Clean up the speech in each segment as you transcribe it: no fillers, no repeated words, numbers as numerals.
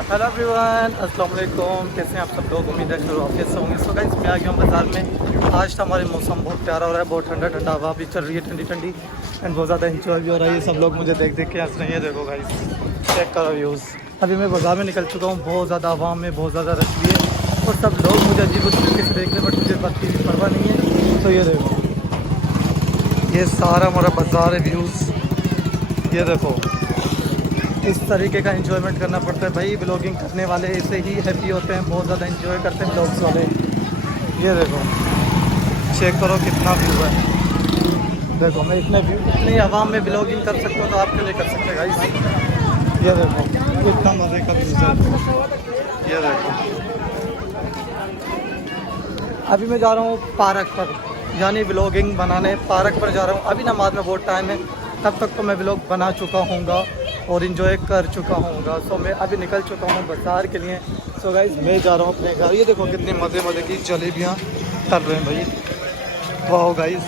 Hello everyone, अस्सलाम वालेकुम। कैसे हैं आप सब लोग? उम्मीद है शुरू ऑफिस से होंगे। सो गाइस, मैं आ गया हूँ बाज़ार में। आज तो हमारे मौसम बहुत प्यारा हो रहा है, बहुत ठंडा ठंडा हवा भी चल रही है, ठंडी ठंडी, एंड बहुत ज़्यादा इंजॉय भी हो रहा है। ये सब लोग मुझे देख देख के हंस रहे हैं। देखो गाइस, चेक करो व्यूज़। अभी मैं बाज़ार में निकल चुका हूँ, बहुत ज़्यादा आवाम में बहुत ज़्यादा रश भी है और सब लोग मुझे अजीब तरीके से देख रहे हैं, बट मुझे इस बात की परवाह नहीं है। तो ये देखो, ये सारा हमारा बाज़ार है व्यूज़। ये देखो, इस तरीके का एंजॉयमेंट करना पड़ता है भाई। ब्लॉगिंग करने वाले ऐसे ही हैप्पी होते हैं, बहुत ज़्यादा एंजॉय करते हैं ब्लॉग्स वाले। ये देखो, चेक करो कितना व्यू है। देखो, मैं इतनी आवाम में ब्लॉगिंग कर सकता हूँ, तो आप क्यों नहीं कर सकते गाइस? ये देखो कितना मज़े का व्यू है। ये देखो, अभी मैं जा रहा हूँ पार्क पर, यानी ब्लॉगिंग बनाने पार्क पर जा रहा हूँ। अभी नमाज में बहुत टाइम है, तब तक तो मैं ब्लॉग बना चुका हूँगा और इन्जॉय कर चुका हूँगा। सो मैं अभी निकल चुका हूँ बाज़ार के लिए। सो गाइस, मैं जा रहा हूँ अपने घर। ये देखो कितनी मज़े मज़े की जलेबियाँ तल रहे हैं भाई। वाह गाइस,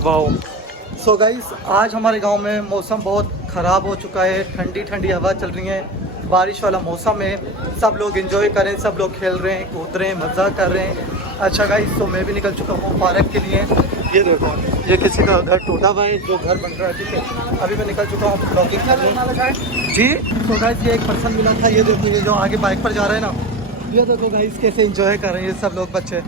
वाह। सो गाइस, आज हमारे गांव में मौसम बहुत ख़राब हो चुका है, ठंडी ठंडी हवा चल रही है, बारिश वाला मौसम है। सब लोग एंजॉय करें, सब लोग खेल रहे हैं, कूद रहे हैं, मज़ा कर रहे हैं। अच्छा गाइस, तो मैं भी निकल चुका हूँ पार्क के लिए। ये देखो, ये किसी का घर टूटा हुआ है, जो घर बन रहा है, ठीक है। अभी मैं निकल चुका हूँ ब्लॉगिंग करने जी। तो गाइस, ये एक पर्सन मिला था, ये देखो, ये जो आगे बाइक पर जा रहे हैं ना, ये देखो गाइस कैसे एंजॉय कर रहे हैं ये सब लोग, बच्चे।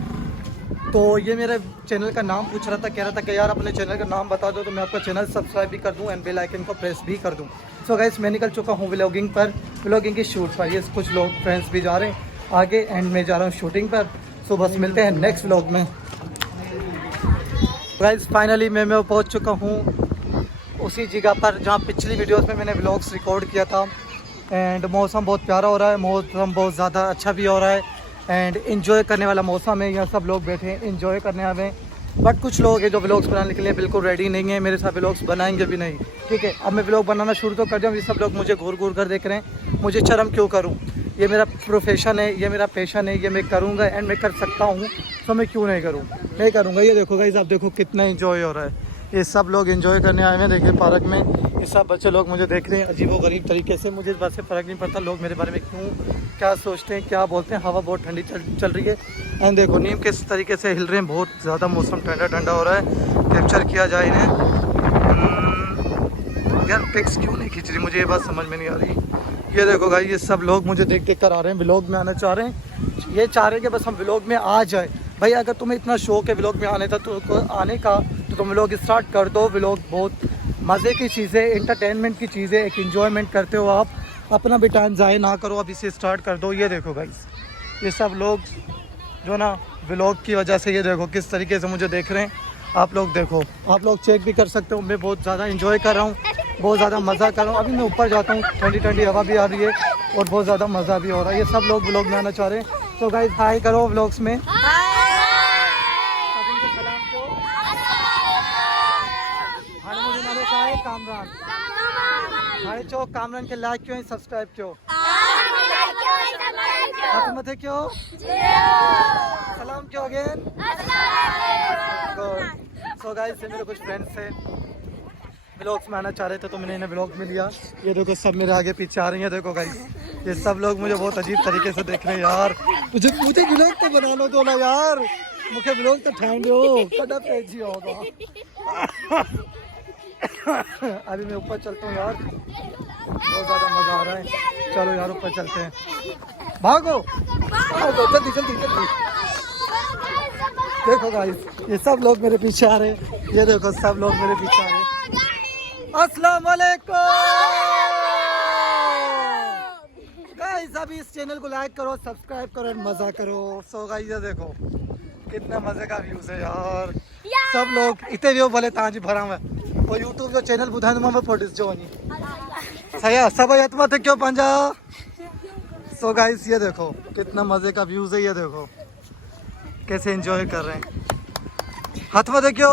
तो ये मेरे चैनल का नाम पूछ रहा था, कह रहा था कि यार अपने चैनल का नाम बता दो, तो मैं आपका चैनल सब्सक्राइब भी कर दूं एंड बेल आइकन को प्रेस भी कर दूं। सो गाइस, मैं निकल चुका हूं व्लॉगिंग पर, व्लॉगिंग की शूट पर। ये कुछ लोग फ्रेंड्स भी जा रहे हैं आगे, एंड मैं जा रहा हूँ शूटिंग पर। सो बस मिलते हैं नेक्स्ट व्लॉग में। गाइस, फाइनली मैं पहुँच चुका हूँ उसी जगह पर जहाँ पिछली वीडियोज़ में मैंने व्लॉग्स रिकॉर्ड किया था। एंड मौसम बहुत प्यारा हो रहा है, मौसम बहुत ज़्यादा अच्छा भी हो रहा है, एंड इन्जॉय करने वाला मौसम है। यहाँ सब लोग बैठे हैं, इन्जॉय करने आए हैं। बट कुछ लोग हैं जो व्लॉग्स बनाने के लिए बिल्कुल रेडी नहीं है, मेरे साथ व्लॉग्स बनाएंगे भी नहीं, ठीक है। अब मैं व्लॉग बनाना शुरू तो कर दिया, ये सब लोग मुझे घूर घूर कर देख रहे हैं। मुझे शर्म क्यों करूँ? ये मेरा प्रोफेशन है, ये मेरा पैशन है, ये मैं करूँगा एंड मैं कर सकता हूँ, तो मैं क्यों नहीं करूँ? मैं करूँगा। ये देखो गाइस, आप देखो कितना इन्जॉय हो रहा है। ये सब लोग एंजॉय करने आए हैं, देखिए पार्क में। ये सब बच्चे लोग मुझे देख रहे हैं अजीबोगरीब तरीके से। मुझे इस बात से फ़र्क नहीं पड़ता लोग मेरे बारे में क्यों क्या सोचते हैं, क्या बोलते हैं। हवा बहुत ठंडी चल रही है, एंड देखो नीम किस तरीके से हिल रहे हैं। बहुत ज़्यादा मौसम ठंडा ठंडा हो रहा है। कैप्चर किया जाए इन्हें। यार पिक्स क्यों नहीं खींच रही, मुझे ये बात समझ में नहीं आ रही। ये देखो भाई, ये सब लोग मुझे देख देख कर आ रहे हैं, व्लॉग में आना चाह रहे हैं। ये चाह रहे हैं कि बस हम व्लॉग में आ जाए। भाई अगर तुम्हें इतना शौक है व्लॉग में आने का, तो आने का, तो तुम व्लॉग स्टार्ट कर दो। व्लॉग बहुत मज़े की चीज़ है, एंटरटेनमेंट की चीज़ है, एक इन्जॉयमेंट करते हो आप। अपना भी टाइम ज़ाया ना करो, अभी से स्टार्ट कर दो। ये देखो गाइस, ये सब लोग जो ना व्लॉग की वजह से, ये देखो किस तरीके से मुझे देख रहे हैं। आप लोग देखो, आप लोग चेक भी कर सकते हो। मैं बहुत ज़्यादा इन्जॉय कर रहा हूँ, बहुत ज़्यादा मज़ा कर रहा हूँ। अभी मैं ऊपर जाता हूँ, ठंडी ठंडी हवा भी आ रही है और बहुत ज़्यादा मज़ा भी हो रहा है। ये सब लोग व्लॉग में आना चाह रहे हैं, तो गाइस हाय करो व्लॉग्स में। कामरान भाई चो, कामरान के लाइक क्यों, सब्सक्राइब क्यों, मत क्यों, सलाम क्यों अगेन। सो गाइस, मेरे कुछ फ्रेंड्स थे व्लॉग्स में आना चाह रहे थे, तो मैंने इन्हें व्लॉग में लिया। ये देखो सब मेरे आगे पीछे आ रही हैं। देखो गाइस, ये सब लोग मुझे बहुत अजीब तरीके से देख रहे हैं। यार मुझे व्लॉग तो बनाना दो ना यार, मुझे व्लॉग तो ठान दो, कड़ा पेजी होगा। अभी मैं ऊपर चलता हूँ यार, बहुत ज़्यादा मज़ा आ रहा है। चलो यार ऊपर चलते हैं, भागो भागो, जल्दी जल्दी जल्दी। देखो गाइस, ये सब लोग मेरे पीछे आ रहे हैं। ये देखो सब लोग मेरे पीछे आ रहे हैं। अस्सलाम वालेकुम गाइस, अभी इस चैनल को लाइक करो, सब्सक्राइब करो, मज़ा करो। सो गाइस, ये देखो कितना मज़े का व्यूज़ है यार। सब लोग इतने व्यू बोले ताजी भरा हुआ और यूट्यूब जो चैनल बुधाने में फोटोस जो नहीं सही है, सब यत्मा थे क्यों पंजा। सो गाइस, ये देखो कितना मज़े का व्यूज़ है। ये देखो कैसे एंजॉय कर रहे हैं, हाथ में देखियो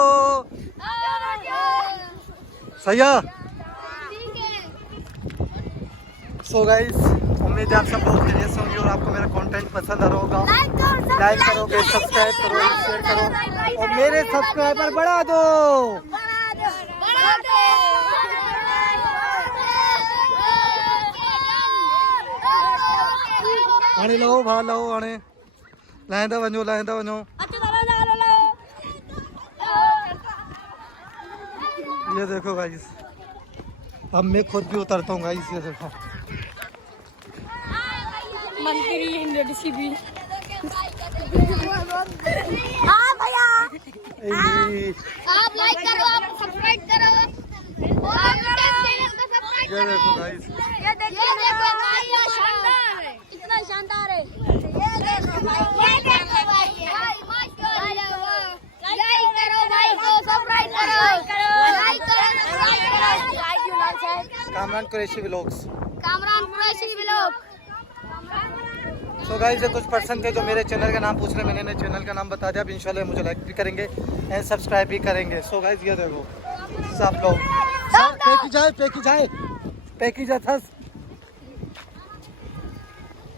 सही है। सो गाइस, उम्मीद है आप सब लोग खैरियत से होंगे और आपको मेरा कंटेंट पसंद आ रहा होगा। लाइक करोगे, सब्सक्राइब करो, शेयर करो और मेरे सब्सक्राइबर बढ़ा दो। आने लो भाल लो आने लाइंदा वञो ये देखो गाइस अब मैं खुद भी उतरता हूँ गाइस ये देखो मंत्री आप लाइक करो, आप सब्सक्राइब करो और चैनल को सब्सक्राइब ये देखो गाइस ये देखो भाई ये शानदार है, कितना शानदार है। ये देखो भाई लाइक करो भाई को सब्सक्राइब करो लाइक करो Kamran Qureshi vlogs Kamran Qureshi vlog. So guys ये कुछ पर्सन थे जो मेरे चैनल का नाम पूछ रहे, मैंने चैनल का नाम बता दिया। अब इंशाल्लाह मुझे लाइक भी करेंगे एंड सब्सक्राइब भी करेंगे। सो गाइस ये देखो सब लोग पैकी जाए थस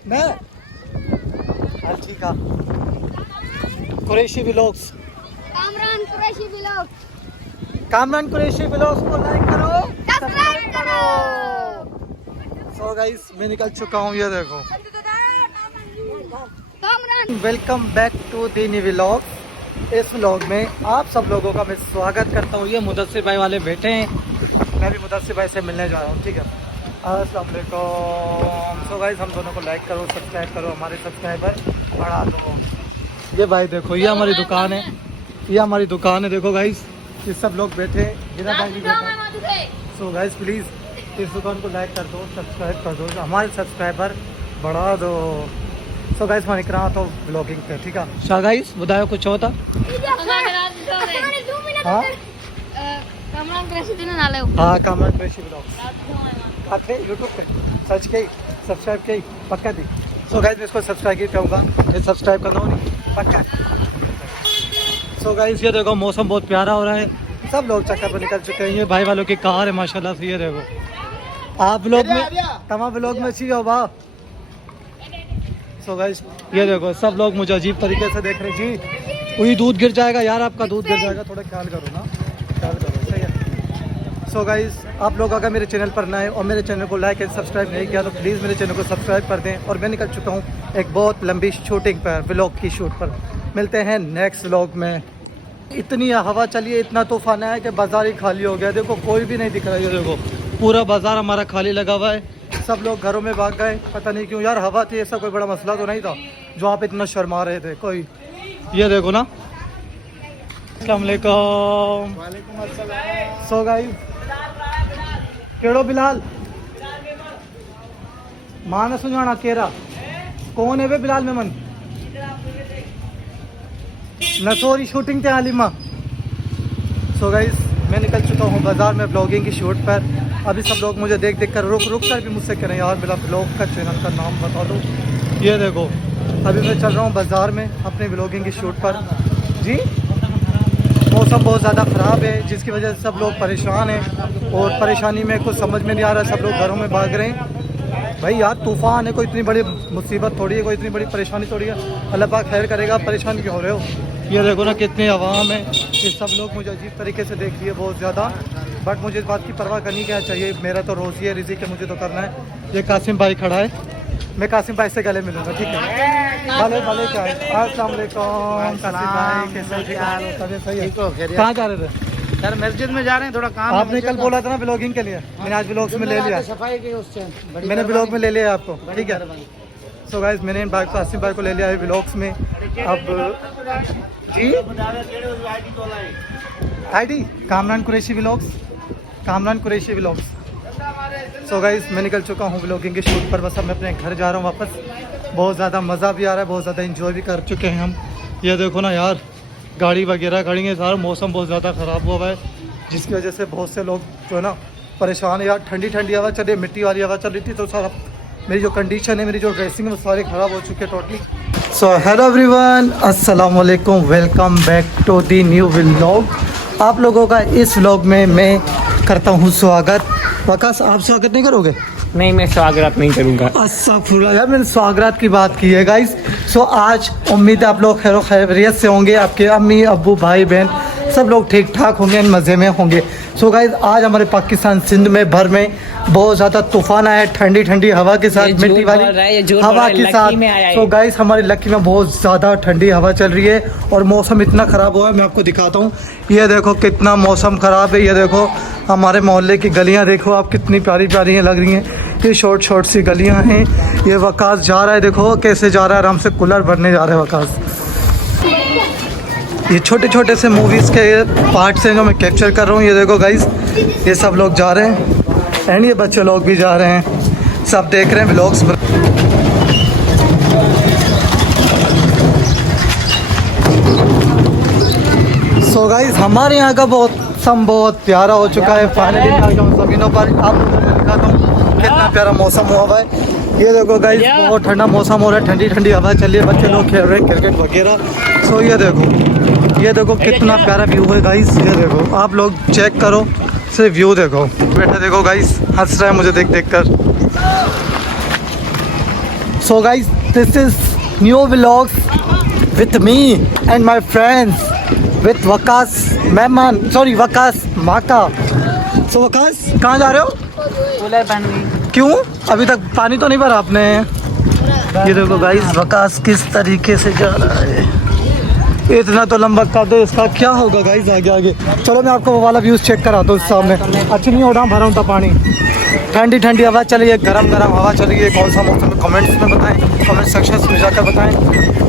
मैं हर ठीक है कुरैशी व्लॉग्स कामरान कुरैशी व्लॉग्स को लाइक करो सब्सक्राइब करो। सो गाइस मैं निकल चुका हूँ ये देखो। Kamran welcome back to the new vlog. इस व्लॉग में आप सब लोगों का मैं स्वागत करता हूँ। ये मुदस्सिर भाई वाले बैठे हैं, मैं भी मुदस्सिर भाई से मिलने जा रहा हूँ। ठीक है अस्सलाम वालेकुम। सो गाइस हम दोनों को लाइक करो सब्सक्राइब करो, हमारे सब्सक्राइबर बढ़ा दो। ये भाई देखो ये हमारी दुकान है, ये हमारी दुकान है। देखो गाइस ये सब लोग बैठे हैं, जिना भाई भी बैठे। सो गाइस प्लीज़ इस दुकान को लाइक कर दो सब्सक्राइब कर दो, हमारे सब्सक्राइबर बढ़ा दो। सो गाइस मैं निकल रहा तो ब्लॉगिंग पे। ठीक है शाह गाइस बताओ कुछ होता हाँ कामरान कुरैशी दिन नाले हाँ कामरान कुरैशी व्लॉग आते यूट्यूब पे सर्च की सब्सक्राइब की पक्का दी। सो गाइस मैं इसको सब्सक्राइब ही कहूँगा, ये सब्सक्राइब करना हो नहीं पक्का। सो गाइस ये देखो मौसम बहुत प्यारा हो रहा है, सब लोग चक्कर पर निकल चुके हैं। ये भाई वालों की कार है माशाल्लाह से। ये देखो आप लोग में तमाम लोग में अच्छी हो वाह। सो गाइस ये देखो सब लोग मुझे अजीब तरीके से देख रहे जी। वही दूध गिर जाएगा यार, आपका दूध गिर जाएगा, थोड़ा ख्याल करो ना, ख्याल करो सही है। सो गाइस आप लोग अगर मेरे चैनल पर नए और मेरे चैनल को लाइक एंड सब्सक्राइब नहीं किया तो प्लीज़ मेरे चैनल को सब्सक्राइब कर दें। और मैं निकल चुका हूँ एक बहुत लंबी शूटिंग पर, व्लॉग की शूट पर। मिलते हैं नेक्स्ट व्लॉग में। इतनी हवा चली है, इतना तूफान है कि बाज़ार ही खाली हो गया। देखो कोई भी नहीं दिख रहा है, ये देखो पूरा बाज़ार हमारा खाली लगा हुआ है, सब लोग घरों में भाग गए। पता नहीं क्यों यार, हवा थी, ऐसा कोई बड़ा मसला तो नहीं था जो आप इतना शर्मा रहे थे कोई। ये देखो ना अस्सलाम वालेकुम। सो गाइस केड़ो बिलाल मां सुञाणा केरा कौन है वे बिलाल मेमन नसोरी शूटिंग थे हालिमा। सो गाइस मैं निकल चुका हूँ बाज़ार में ब्लॉगिंग की शूट पर। अभी सब लोग मुझे देख कर रुक कर भी मुझसे कह रहे हैं यार मेरा ब्लॉग का चैनल का नाम बता दो। ये देखो अभी मैं चल रहा हूँ बाज़ार में अपनी ब्लॉगिंग की शूट पर जी। मौसम बहुत ज़्यादा ख़राब है जिसकी वजह से सब लोग परेशान हैं और परेशानी में कुछ समझ में नहीं आ रहा, सब लोग घरों में भाग रहे हैं। भाई यार तूफ़ान है, कोई इतनी बड़ी मुसीबत थोड़ी है, कोई इतनी बड़ी परेशानी थोड़ी है। अल्लाह पाक खैर करेगा, परेशान क्यों हो रहे हो। ये देखो ना कितनी आवाम है, ये सब लोग मुझे अजीब तरीके से देख रही है बहुत ज़्यादा, बट मुझे इस बात की परवाह करनी क्या चाहिए, मेरा तो रोज़ी है रिज़िक है, मुझे तो करना है। ये कासिम भाई खड़ा है, मैं कासिम भाई से गले मिलूंगा ठीक है। भले भले क्या है। अस्सलाम वालेकुम कासिम भाई, कैसे सही है? कहाँ जा रहे थे सर? मस्जिद में जा रहे हैं, थोड़ा काम। आपने कल बोला था ना ब्लॉगिंग के लिए, मैंने आज ब्लॉग्स में ले लिया, सफाई की उस मैंने ब्लॉग में ले लिया आपको ठीक है। सो गाइस मैंने इन भाई कासिम भाई को ले लिया है ब्लॉग्स में। अब जी ID Kamran Qureshi vlogs, Kamran Qureshi vlogs. So guys मैं निकल चुका हूँ ब्लॉगिंग के शूट पर, बस अब मैं अपने घर जा रहा हूँ वापस। बहुत ज़्यादा मज़ा भी आ रहा है, बहुत ज़्यादा एंजॉय भी कर चुके हैं हम। ये देखो ना यार गाड़ी वगैरह खड़ी है, सारा मौसम बहुत ज़्यादा ख़राब हुआ है जिसकी वजह से बहुत से लोग जो है ना परेशान है। यार ठंडी ठंडी हवा चल रही है, मिट्टी वाली हवा चल रही थी, तो सारा मेरी जो कंडीशन है, मेरी जो ड्रेसिंग है वो सारे ख़राब हो चुके हैं टोटली। सो हेलो एवरीवन, अस्सलाम वालेकुम, welcome back to the new vlog. आप लोगों का इस व्लॉग में मैं करता हूँ स्वागत। वकास आप स्वागत नहीं करोगे? नहीं, मैं स्वागत नहीं करूँगा। अस्तगफुरुल्लाह यार, मैंने स्वागत की बात की है गाइस। सो आज उम्मीद है आप लोग खैर खैरियत से होंगे, आपके अम्मी अब्बू भाई बहन सब लोग ठीक ठाक होंगे, मज़े में होंगे। सो गाइस आज हमारे पाकिस्तान सिंध में भर में बहुत ज़्यादा तूफान आया है, ठंडी ठंडी हवा के साथ, मिट्टी वाली हवा के साथ। सो गाइस हमारे लकी में बहुत ज़्यादा ठंडी हवा चल रही है और मौसम इतना ख़राब हुआ है, मैं आपको दिखाता हूँ। ये देखो कितना मौसम ख़राब है, ये देखो हमारे मोहल्ले की गलियाँ देखो आप कितनी प्यारी प्यारी लग रही हैं। ये शॉर्ट शॉर्ट सी गलियाँ हैं। ये वकास जा रहा है, देखो कैसे जा रहा है, आराम से कूलर भरने जा रहा है वकास। ये छोटे छोटे से मूवीज़ के पार्ट्स हैं जो मैं कैप्चर कर रहा हूँ। ये देखो गाइस ये सब लोग जा रहे हैं एंड ये बच्चे लोग भी जा रहे हैं, सब देख रहे हैं व्लॉग्स। सो गाइस हमारे यहाँ का मौसम बहुत प्यारा हो चुका है। फाइनली मैं आ गया हूँ ज़मीनों पर, आप लोगों को दिखाता हूँ कितना प्यारा मौसम हुआ हुआ है। ये देखो गाइस बहुत ठंडा मौसम हो रहा है, ठंडी ठंडी हवा चल रही है, बच्चे लोग खेल रहे हैं क्रिकेट वगैरह। सो ये देखो कितना प्यारा व्यू है गाइस। ये देखो आप लोग चेक करो, सिर्फ व्यू देखो। बेटा देखो गाइस हंस रहा है मुझे देख देख कर। So guys this is new vlogs with me and my friends with Waqas मेहमान, सॉरी वकास माका। सो वकास कहाँ जा रहे हो? क्यों अभी तक पानी तो नहीं भरा आपने? ये देखो गाइस वकास किस तरीके से जा रहा है, इतना तो लंबा कर दो, इसका क्या होगा गाइस आगे आगे। चलो मैं आपको वो वाला व्यूज़ चेक कराता हूँ सामने। अच्छी नहीं उड़ा भरा हूँ था पानी, ठंडी ठंडी हवा चली है, गरम गरम हवा चली है। कौन सा मौसम है कमेंट्स में बताएं, कमेंट सेक्शन में जाकर बताएं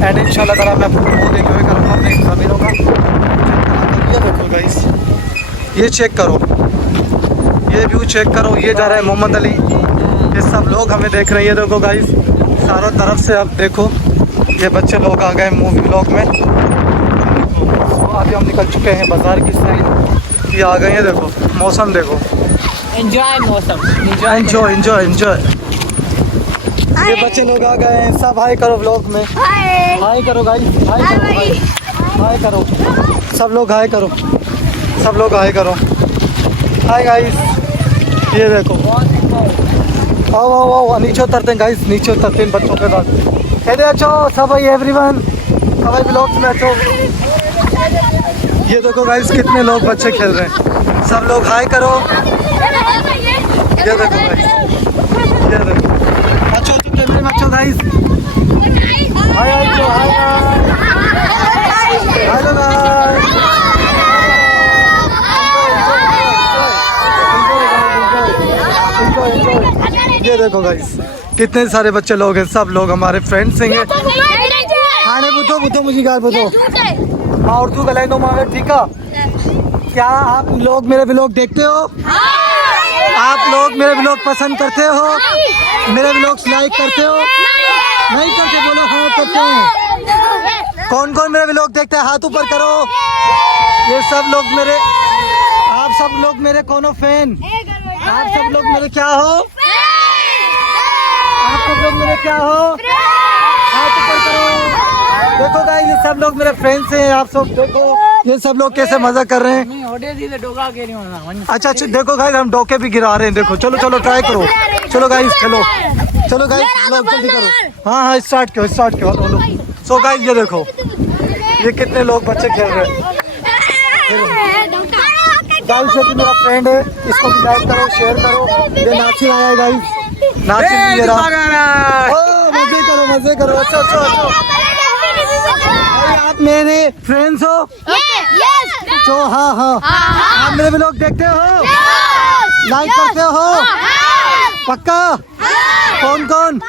एंड इंशाल्लाह ताला मैं बहुत एंजॉय करूँगा अपने ज़मीनों का। ये देखो गाइस ये चेक करो, ये व्यू चेक करो। ये जा रहा है मोहम्मद अली, ये सब लोग हमें देख रहे हैं। ये देखो गाइस चारों तरफ से आप देखो, ये बच्चे लोग आ गए मूवी ब्लॉग में। तो अभी हम निकल चुके हैं बाज़ार की साइड, ये आ गए हैं। देखो मौसम देखो, एंजॉय मौसम, एंजॉय एंजॉय एंजॉय। ये बच्चे लोग आ गए हैं, सब हाय करो ब्लॉग में, हाय करो गाइस, हाय करो, हाय करो, सब लोग हाय करो, सब लोग हाय करो, हाय गाइस। ये देखो आओ आओ आओ नीचे उतरते हैं गाइस, नीचे उतरते हैं बच्चों के बाद। कहते अच्छो सब भाई एवरीवन, सब भाई ब्लॉग्स में अच्छो। ये देखो गाइस कितने लोग बच्चे खेल रहे हैं, सब लोग हाय करो। ये देखो गाइस, ये देखो अच्छो कैमरे में अच्छो गाइस, हाय हाय हाय हेलो गाइस। ये देखो गाइस कितने सारे बच्चे लोग हैं, सब लोग हमारे फ्रेंड्स हैं। हाँ बुतो बुतो मुझे गाल बुतो, हाँ उर्दू गलाइन दो मांगे ठीक है। क्या आप लोग मेरे व्लॉग देखते हो? आप लोग मेरे व्लॉग पसंद करते हो? मेरे व्लॉग्स लाइक करते हो? नहीं करते बोलो हाँ करते हैं। कौन कौन मेरे व्लॉग देखते हैं हाथ ऊपर करो। ये सब लोग मेरे, आप सब लोग मेरे कौन हो फैन? आप सब लोग मेरे क्या हो? आप सब लोग मेरे क्या हो? हाथ ऊपर करो। देखो गाइस ये सब लोग मेरे फ्रेंड्स हैं, आप सब देखो ये सब लोग कैसे मजा कर रहे हैं। अच्छा अच्छा देखो गाइस हम डोके भी गिरा रहे हैं, देखो चलो चलो ट्राई करो, चलो गाइस चलो चलो गाइस लोग जल्दी करो। हाँ हाँ स्टार्ट करो स्टार्ट करो। सो गाइस ये देखो ये कितने लोग बच्चे खेल रहे हैं। गाइस ये मेरा फ्रेंड है, इसको भी लाइक करो शेयर करो। ये नासिर आया है गाइस, नासिर भी ये रहा। मजे करो मजे करो। अच्छा अच्छा अच्छा आप मेरे फ्रेंड्स हो? तो हाँ हाँ आप मेरे व्लॉग देखते हो, लाइक करते हो? पक्का? कौन कौन?